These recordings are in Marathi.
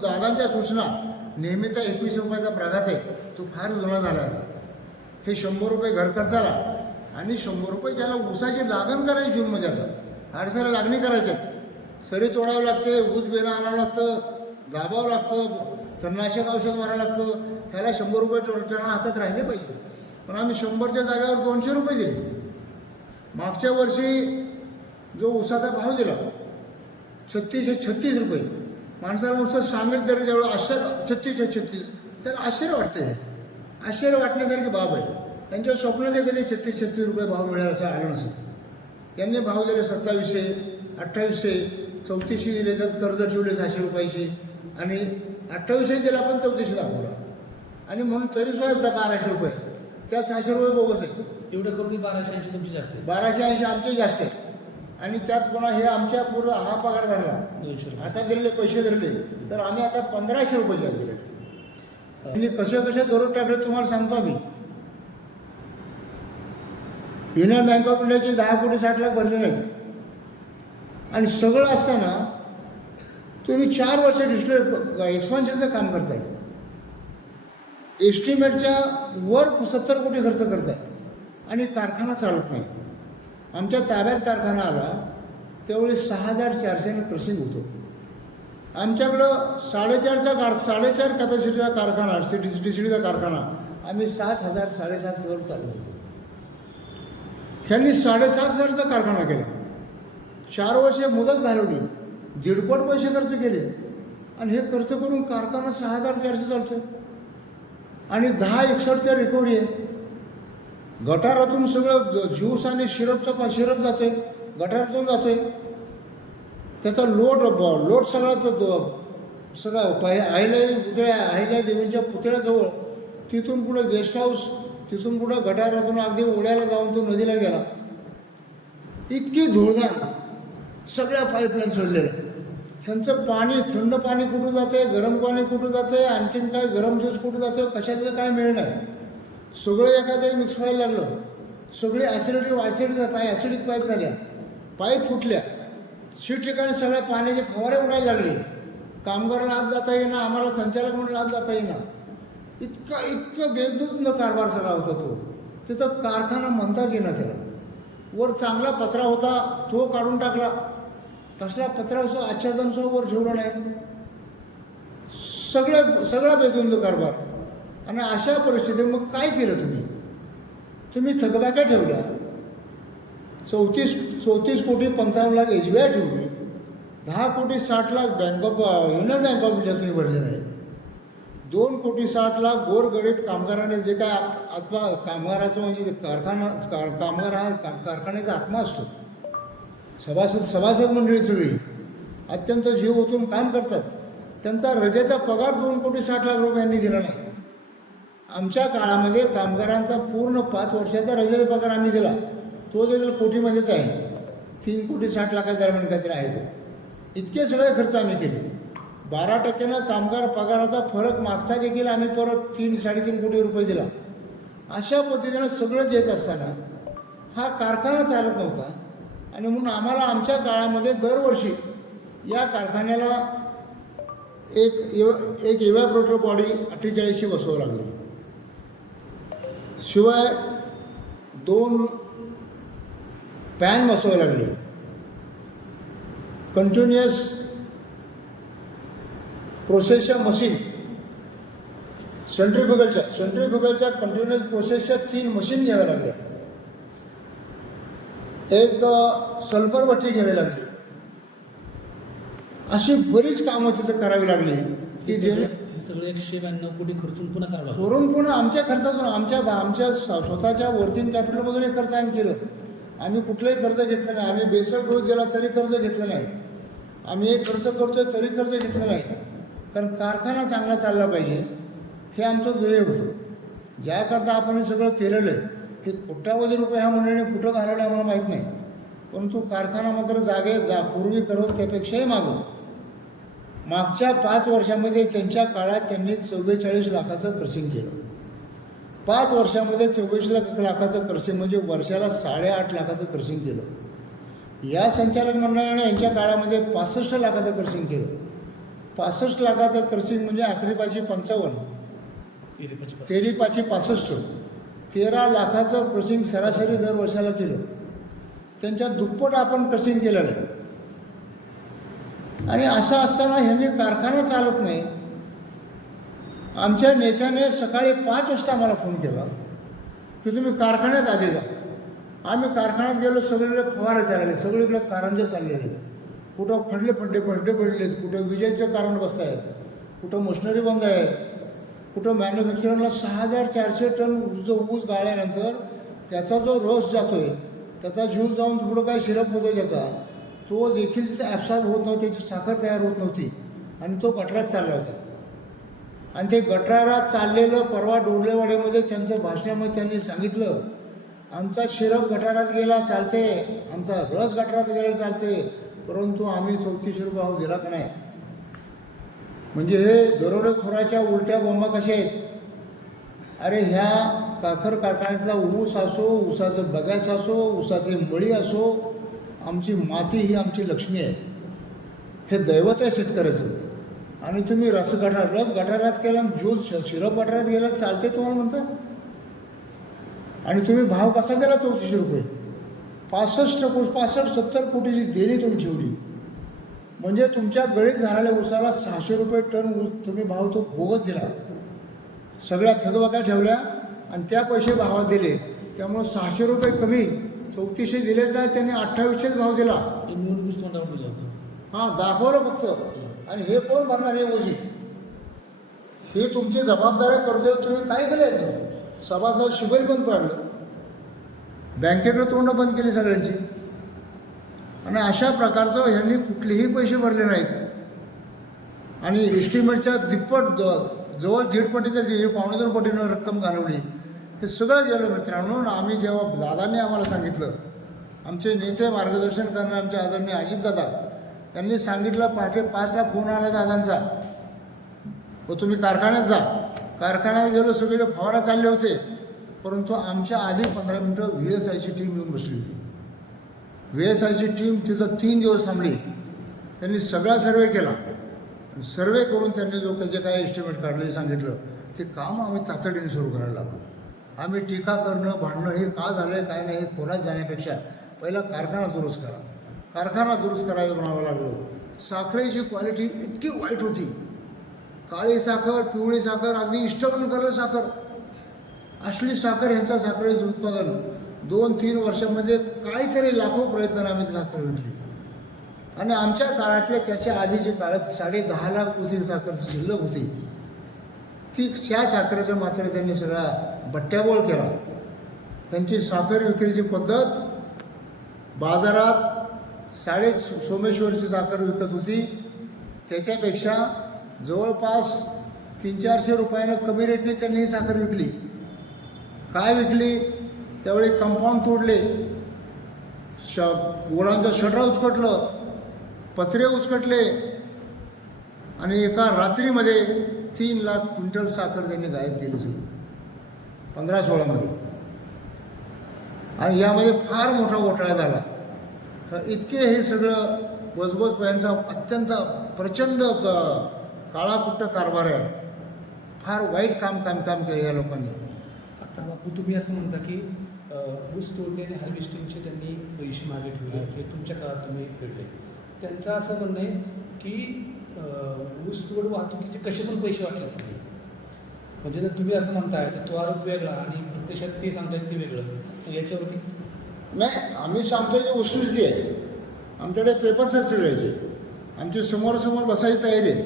दादांच्या सूचना नेहमीचा एकवीस रुपयाचा प्रघात आहे. तो फार जुना झाला आहे. हे शंभर रुपये घर खर्चाला आणि शंभर रुपये ज्याला ऊसाची लागण करायची जूनमध्ये म्हणजे आता. हाडसाला लागणी करायच्या सरी तोडावं लागते ऊस बेणं आणावं लागतं दाबावं लागतं तणनाशक औषध मारावं लागतं. त्याला शंभर रुपये टो- हातात राहिले पाहिजे. पण आम्ही शंभरच्या जागेवर दोनशे रुपये दिले. मागच्या वर्षी जो ऊसाचा भाव दिला छत्तीसशे छत्तीस रुपये. माणसाला नुसतं सांगत जरी जवळ आश्चर्य छत्तीसशे छत्तीस. तर आश्चर्य वाटते आश्चर्य वाटण्यासारखी बाब आहे. त्यांच्या स्वप्नात कधी छत्तीस छत्तीस रुपये भाव मिळेल असं आलं नसेल. त्यांनी भाव दिले सत्तावीसशे अठ्ठावीसशे चौतीसशे दिले तर कर्ज ठेवले सहाशे रुपयाचे. आणि अठ्ठावीसशे दिला पण चौतीसशे दाखवला. आणि म्हणून तरी सुद्धा बाराशे रुपये. त्या सहाशे रुपये बोगस आहे. एवढं करून बाराशे ऐंशी तुमची जास्त आहे. बाराशे ऐंशी आमचे जास्त आहे. आणि त्यात पुन्हा हे आमच्या पूर्ण हा पगार झाला. आता दिलेले पैसे धरले. तर आम्ही आता पंधराशे रुपये दिले म्हणजे कसे कसे दरोड टाकले तुम्हाला सांगतो आम्ही. युनियन बँक ऑफ इंडियाचे दहा कोटी साठ लाख भरले नाहीत आणि सगळं असताना तुम्ही चार वर्ष डिस्प्ले एक्सपान्शनचं काम करताय. एस्टिमेटच्या वर सत्तर कोटी खर्च करताय. आणि कारखाना चालत नाही. आमच्या ताब्यात कारखाना आला त्यावेळी सहा हजार चारशेनं क्रशिंग होतो. आमच्याकडं साडेचारचा कार साडेचार कॅपॅसिटीचा कारखाना सिटी सिटी सिटीचा कारखाना आम्ही सात हजार साडेसातवर चालवतो ह्यांनी साडेसात हजारचा कारखाना केला. चार वर्षे मुदत घालवली दीडपट पैसे खर्च केले आणि हे खर्च करून कारखाना सहा हजार चारशे चालतो आणि दहा एकसष्टच्या रिकव्हरी आहे. गटारातून सगळं ज- ज्यूस आणि शिरपचा पा शिरप जातोय. गटारातून जातोय. त्याचा लोड लोट लोड सगळा तो सगळा पाय आहिल्या पुतळ्या आहिल्या देवींच्या पुतळ्याजवळ. तिथून पुढे गेस्ट हाऊस तिथून पुढे गटारातून अगदी ओढ्याला जाऊन तो नदीला गेला. इतकी धुळधाण. सगळ्या पाईपलाईन सोडलेल्या. त्यांचं पाणी थंड पाणी कुठं जाते गरम पाणी कुठं जाते आणखीन काय गरम ज्यूस कुठं जातो कशातलं काय मिळणार? सगळं एखाद्या मिक्स व्हायला लागलं. सगळे acidity acidic pipe acidic pipe झाल्या. पाईप फुटल्या. शीट ठिकाणी सगळ्या पाण्याचे फवारे उडायला लागले. कामगारांना आत जाता येईना आम्हाला संचालक म्हणून आत जाता येईना. इतका इतकं बेदूत कारभार सगळा होता तो. तिथं कारखाना म्हणताच येईना त्याला. वर चांगला पत्रा होता तो काढून टाकला. कसला पत्रा असतो आच्छादनसह वर ठेवला नाही. सगळं सगळा बेदुंद कारभार. आणि अशा परिस्थितीत मग काय केलं तुम्ही? तुम्ही थकबाक्या ठेवल्या चौतीस चौतीस कोटी पंचावन्न लाख एस बी आय ठेवली. दहा कोटी साठ lakh bank of union bank of India तुम्ही भरले नाही दोन कोटी साठ लाख गोरगरीब कामगाराने जे काय आत्मा कामगाराचं म्हणजे जे कारखाना कार- कामगार हा का- कारखान्याचा आत्मा असतो. सभासद सभासद मंडळी सगळी अत्यंत जीव ओतून काम करतात. त्यांचा रजेचा पगार दोन कोटी साठ लाख रुपयांनी दिला नाही. आमच्या काळामध्ये कामगारांचा पूर्ण पाच वर्षाचा रजेचा पगार आम्ही दिला. तो देखील कोटीमध्येच आहे. तीन कोटी साठ लाखाच्या दरम्यान काहीतरी आहे तो. इतके सगळे खर्च आम्ही केले. बारा टक्क्यानं कामगार पगाराचा फरक मागचा देखील आम्ही परत तीन साडेतीन कोटी रुपये दिला. अशा पद्धतीनं सगळं देत असताना हा कारखाना चालत नव्हता. आणि म्हणून आम्हाला आमच्या काळामध्ये दरवर्षी या कारखान्याला एक एव एक इव्हॅप्रोटर बॉडी अठ्ठेचाळीसशे बसवावं लागली. शिवाय दोन पॅन बसवावे लागले. कंटिन्युअस प्रोसेसच्या मशीन सेंट्रिफ्युगलच्या सेंट्रिफ्युगलच्या कंटिन्युअस प्रोसेसच्या तीन मशीन घ्याव्या लागल्या एक सल्फर भट्टी घ्यावी लागली. अशी बरीच कामं तिथं करावी लागली की जे हे सगळे एकशे ब्याण्णव कोटी खर्चून पुन्हा करावं लागलं पुन्हा आमच्या खर्चातून आमच्या आमच्या स्वतःच्या वर्किंग कॅपिटलमधून हे खर्च आम्ही केलं. आम्ही कुठलंही कर्ज घेतलं नाही. आम्ही बेसल डोस दिला तरी कर्ज घेतलं नाही. आम्ही एक खर्च करतोय तरी कर्ज घेतलं नाही. कारण कारखाना चांगला चालला पाहिजे हे आमचं ध्येय होतं. ज्याकरता आपण हे सगळं केलेलं आहे. हे कोट्यावधी रुपये ह्या मंडळीने कुठं घालवले आम्हाला माहीत नाही. परंतु कारखाना मात्र जागे जा पूर्वी करत त्यापेक्षाही मागून मागच्या पाच वर्षामध्ये त्यांच्या काळात त्यांनी चव्वेचाळीस लाखाचं क्रसिंग केलं. पाच वर्षामध्ये चव्वेचाळीस लाख लाखाचं क्रसिंग म्हणजे वर्षाला साडेआठ लाखाचं क्रसिंग केलं. या संचालक मंडळाने यांच्या काळामध्ये पासष्ट लाखाचं क्रसिंग केलं. पासष्ट लाखाचं क्रसिंग म्हणजे अकरा पाचशे पंचावन्न. तेरी पाचशे पासष्ट. तेरा लाखाचं क्रसिंग सरासरी दर वर्षाला केलं. त्यांच्या दुप्पट आपण क्रसिंग केलेलं आहे. आणि असं असताना ह्यांनी कारखाना चालत नाही. आमच्या नेत्याने सकाळी पाच वाजता आम्हाला फोन केला की तुम्ही कारखान्यात आधी जा. आम्ही कारखान्यात गेलो सगळीकडे फवारे चालले सगळीकडे कारंजे चाललेले. कुठं खडले पडले पडले पडलेत कुठं विजेचं कारण बसत आहेत कुठं मशिनरी बंद आहे कुठं मॅन्युफॅक्चरिंगला सहा हजार चारशे टन जो ऊस गाळल्यानंतर त्याचा जो रस जातोय त्याचा जीव जाऊन पुढं काय शिरप होतो त्याचा. तो देखील तिथे ॲब्सॉर्ब होत नव्हती त्याची साखर तयार होत नव्हती. आणि तो गटरात चालला होता. आणि ते गटारात चाललेलं परवा डोरलेवाड्यामध्ये त्यांचं भाषणामध्ये त्यांनी सांगितलं आमचा शिरप गटारात गेला चालते. आमचा रस गटारात गेला चालते. परंतु आम्ही चौतीसशे रुपये भाव दिला का नाही? म्हणजे हे दरोडेखोराच्या उलट्या बोंबा कशा आहेत? अरे ह्या साखर कारखान्यातला ऊस असो ऊसाचं बगास असो ऊसाची मळी असो आमची माती ही आमची लक्ष्मी आहे. हे दैवत आहे शेतकऱ्याचं. आणि तुम्ही रस गटार रस गटारात केला आणि ज्यूस शिरप गटारात गेला चालते तुम्हाला म्हणता? आणि तुम्ही भाव कसा दिला चौतीसशे रुपये? पासष्ट कोट पासष्ट सत्तर कोटीची देणी तुम्ही ठेवली. म्हणजे तुमच्या गळीत झालेल्या ऊसाला सहाशे रुपये टन ऊस तुम्ही भाव तो भोगच दिला. सगळ्या थकबाक्या ठेवल्या आणि त्या पैसे भावात दिले. त्यामुळं सहाशे रुपये कमी चौतीसशे दिले नाही त्यांनी अठ्ठावीसशेच भाव दिला. हे तोंडावर होतं हां दाखवलं फक्त. आणि हे कोण भरणार हे ओझी? हे तुमची जबाबदारी करतोय तुम्ही काय केलं सभासद शिबिर बंद पाडलं. बँकेकडे तोंड बंद केली सगळ्यांची. आणि अशा प्रकारचं ह्यांनी कुठलेही पैसे भरले नाहीत. आणि एस्टिमेटच्या दुप्पट जवळ दीड पटीच्या जे पावणे दोन पटीनं रक्कम घालवली. हे सगळं गेलं मित्रांनो म्हणून आम्ही जेव्हा दादांनी आम्हाला सांगितलं आमचे नेते मार्गदर्शन करणारे आमचे आदरणीय अजितदादा त्यांनी सांगितलं पहाटे पाचला फोन आला दादांचा. व तुम्ही कारखान्यात जा. कारखान्यात गेलो सगळे फवारा चालले होते. परंतु आमच्या आधी पंधरा मिनटं व्ही एस आयची टीम येऊन बसली होती. व्ही एस आयची टीम तिथं तीन दिवस थांबली. त्यांनी सगळा सर्वे केला. सर्वे करून त्यांनी जो काही जे काय एस्टिमेट काढले सांगितलं ते काम आम्ही तातडीने सुरू करायला लागलो. आम्ही टीका करणं भांडणं हे का झालं आहे काय नाही हे खोलात जाण्यापेक्षा पहिला कारखाना दुरुस्त करा. कारखाना दुरुस्त करायला म्हणावं लागलो. साखरेची क्वालिटी इतकी वाईट होती. काळी साखर पिवळी साखर अगदी इष्टवून कलर साखर. असली साखर ह्यांचा साखरेचं उत्पादन दोन तीन वर्षामध्ये काहीतरी लाखो प्रयत्न आम्ही साखर विकली. आणि आमच्या काळातल्या त्याच्या आधीचे काळात साडे दहा लाख पोती साखरची शिल्लक होती. ती त्या साखरेचा मात्र त्यांनी सगळा बट्ट्याबोळ केला. त्यांची साखर विक्रीची पद्धत बाजारात साडे सोमेश्वरची साखर विकत होती. त्याच्यापेक्षा जवळपास तीन चारशे रुपयानं कमी रेटने त्यांनी ही साखर विकली. काय विकली? त्यावेळी कंपाऊंड तोडले. श गोळांचं शटर उचकटलं. पत्रे उचकटले. आणि एका रात्रीमध्ये तीन लाख क्विंटल साखर त्यांनी गायब केली सगळी. पंधरा सोळामध्ये आणि यामध्ये फार मोठा घोटाळा झाला. तर इतके हे सगळं बजबज यांचा अत्यंत प्रचंड क- काळाकुट्ट कारभार आहे. फार वाईट काम काम काम केलं या लोकांनी. आता बापू तुम्ही असं म्हणता की ऊस तोडणी आणि हार्वेस्टिंगचे त्यांनी पैसे मागे ठेवले. हे. तुमच्या काळात तुम्ही फेडले त्यांचं असं म्हणणं आहे की ऊस तोड वाहतुकीचे कसे पण पैसे वाटले जाते म्हणजे जर तुम्ही असं म्हणताय तर तो आरोप वेगळा आणि प्रत्यक्षात ते सांगतायत ते वेगळं. तर याच्यावरती नाही आम्ही सांगतोय ते वस्तुस्थिती आहे आमच्याकडे पेपर आहेत सगळ्याचे आमची समोरासमोर बसायची तयारी आहे.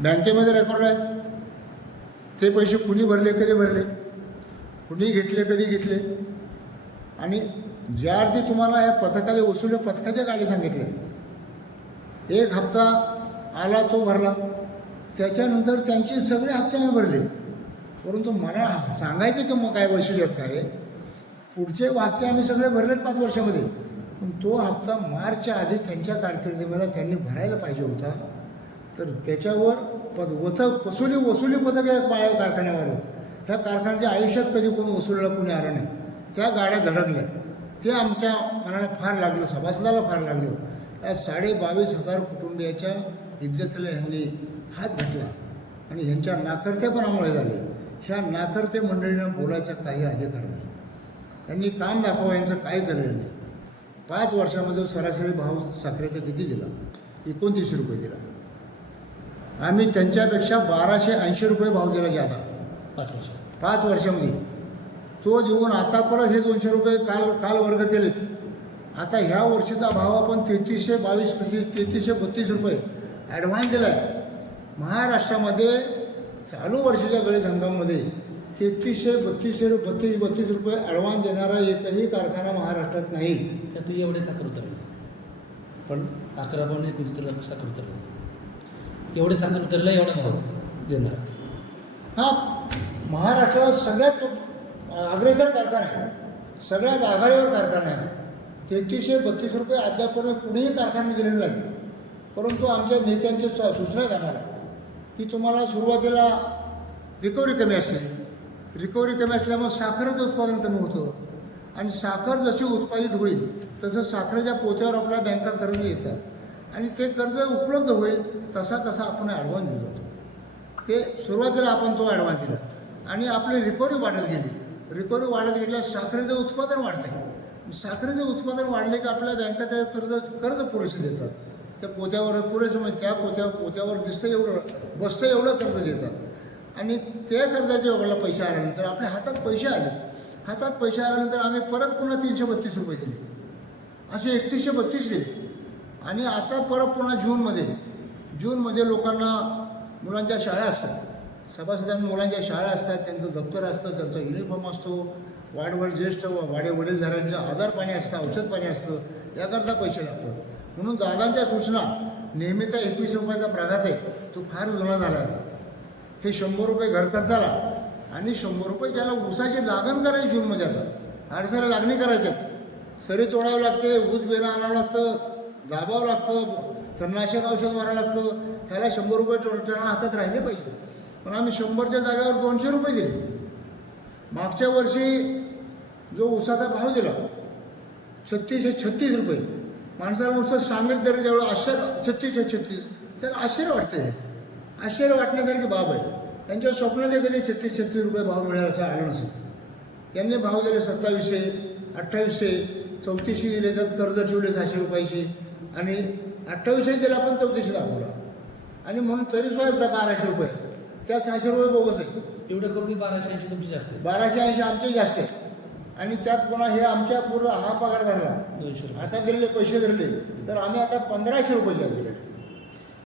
बँकेमध्ये रेकॉर्ड आहे. ते पैसे कुणी भरले कधी भरले? कुणी घेतले कधी घेतले? आणि ज्या अर्थी तुम्हाला या पथकाच्या वसुली पथकाच्या गाडी सांगितले एक हप्ता आला तो भरला. त्याच्यानंतर त्यांचे सगळे हप्ते मी भरले. परंतु मला सांगायचं की मग काय वैशिष्ट्यात काय पुढचे हप्ते आम्ही सगळे भरलेत पाच वर्षामध्ये. पण तो हप्ता मार्चच्या आधी त्यांच्या कारकिर्दीमध्ये त्यांनी भरायला पाहिजे होता. तर त्याच्यावर पद वथक वसुली वसुली पथक या पाया कारखान्यावर त्या कारखान्याच्या आयुष्यात कधी कोण वसुलीला कोणी आलं नाही. त्या गाड्या धडकल्या. ते आमच्या मनाला फार लागलं सभासदाला फार लागलं. या साडे बावीस हजार कुटुंबियाच्या इज्जतीला ह्यांनी हात घातला आणि ह्यांच्या नाकर्तेपणामुळे झाले. ह्या नाकर्ते मंडळींना बोलायचा काही अधिकार नाही? त्यांनी काम दाखवा यांचं काय केलेलं नाही. पाच वर्षामध्ये सरासरी भाव साखरेचा किती दिला एकोणतीस रुपये दिला आम्ही त्यांच्यापेक्षा बाराशे ऐंशी रुपये भाव दिला जादा पाच वर्ष. पाच वर्षामध्ये. तो देऊन आता परत हे दोनशे रुपये काल काल वर्ग केलेत. आता ह्या वर्षीचा भाव आपण तेहतीसशे बावीस पंचवीस तेहतीसशे बत्तीस रुपये ॲडव्हान्स दिला आहे महाराष्ट्रामध्ये चालू वर्षाच्या गळीत हंगाममध्ये तेहतीसशे बत्तीसशे बत्तीस बत्तीस रुपये ॲडव्हान्स देणारा एकही कारखाना महाराष्ट्रात नाही. त्यात एवढे साखर उतरले. पण अकरा पॉईंट एक साखर उतरलं. एवढे साखर उतरलं एवढा भाव देणार. हा महाराष्ट्रात सगळ्यात अग्रेसर कारखाना आहे. सगळ्यात आघाडीवर कारखाना आहे. तेहतीसशे बत्तीस रुपये अद्यापर्यंत कुणीही कारखाने दिलेले नाही. परंतु आमच्या नेत्यांच्या स- सूचना जाणार की तुम्हाला सुरुवातीला रिकव्हरी कमी असते रिकव्हरी कमी असल्यामुळे साखरेचं उत्पादन कमी होतं. आणि साखर जशी उत्पादित होईल तसं साखरेच्या पोत्यावर आपल्या बँका कर्ज येतात. आणि ते कर्ज उपलब्ध होईल तसा तसा आपण ॲडव्हान्स दिला होतो. ते सुरुवातीला आपण तो ॲडव्हान्स दिला. आणि आपली रिकव्हरी वाढत गेली. रिकव्हरी वाढत गेल्यास साखरेचं उत्पादन वाढतं साखरेचं उत्पादन वाढले की आपल्या बँका त्या कर्ज कर्ज पुरेसे देतात. त्या पोत्यावर पुरेसं म्हणजे त्या पोत्या पोत्यावर दिसतं एवढं बसतं एवढं कर्ज देतात. आणि त्या कर्जाचे आपल्याला पैसे आल्यानंतर आपल्या हातात पैसे आले. हातात पैसे आल्यानंतर आम्ही परत पुन्हा तीनशे बत्तीस रुपये दिले. असे एकतीसशे बत्तीस दिले. आणि आता परत पुन्हा जूनमध्ये जूनमध्ये लोकांना मुलांच्या शाळा असतात. सभासदांना मुलांच्या शाळा असतात त्यांचं दप्तर असतं त्यांचा युनिफॉर्म असतो. वाढवड ज्येष्ठ व वाडे वडीलधाऱ्यांचं आधार पाणी असतं औषध पाणी असतं याकरता पैसे लागतात. म्हणून दादांच्या सूचना नेहमीचा एकवीस रुपयाचा प्रघात आहे तो फार जुना झाला होता हे शंभर रुपये घर खर्चाला आणि शंभर रुपये ज्याला ऊसाची लागण करायची जूनमध्ये आता. आडसाला लागणी करायच्यात सरी तोडावं लागते ऊस बेणं आणावं लागतं दाबावं लागतं तणनाशक औषध मारावं लागतं. ह्याला शंभर रुपये टोटल हातात राहिले पाहिजे. पण आम्ही शंभरच्या जागेवर दोनशे रुपये दिले. मागच्या वर्षी जो उसाचा भाव दिला छत्तीसशे छत्तीस रुपये. माणसाला नुसतं सांगेल तरी तेवढं आश्चर्य छत्तीसशे छत्तीस. त्याला आश्चर्य वाटते आश्चर्य वाटण्यासारखी बाब आहे. त्यांच्या स्वप्नात कधी छत्तीस छत्तीस रुपये भाव मिळाला असं आलं नसेल. यांनी भाव दिले सत्तावीसशे अठ्ठावीसशे चौतीसशे दिले त्यात कर्ज ठेवले सहाशे रुपयाचे. आणि अठ्ठावीसशे दिला पण चौतीसशे दाखवला. आणि म्हणून तरी सुद्धा बाराशे रुपये. त्या सहाशे रुपये बोगस आहे. एवढं करून बाराशे ऐंशी तुमची जास्त आहे. बाराशे ऐंशी आमचे जास्त आहे. आणि त्यात पुन्हा हे आमच्या पूर्ण हा पगार धरला. दोनशे रुपये. आता दिलेले पैसे धरले. तर आम्ही आता पंधराशे रुपये दिलेले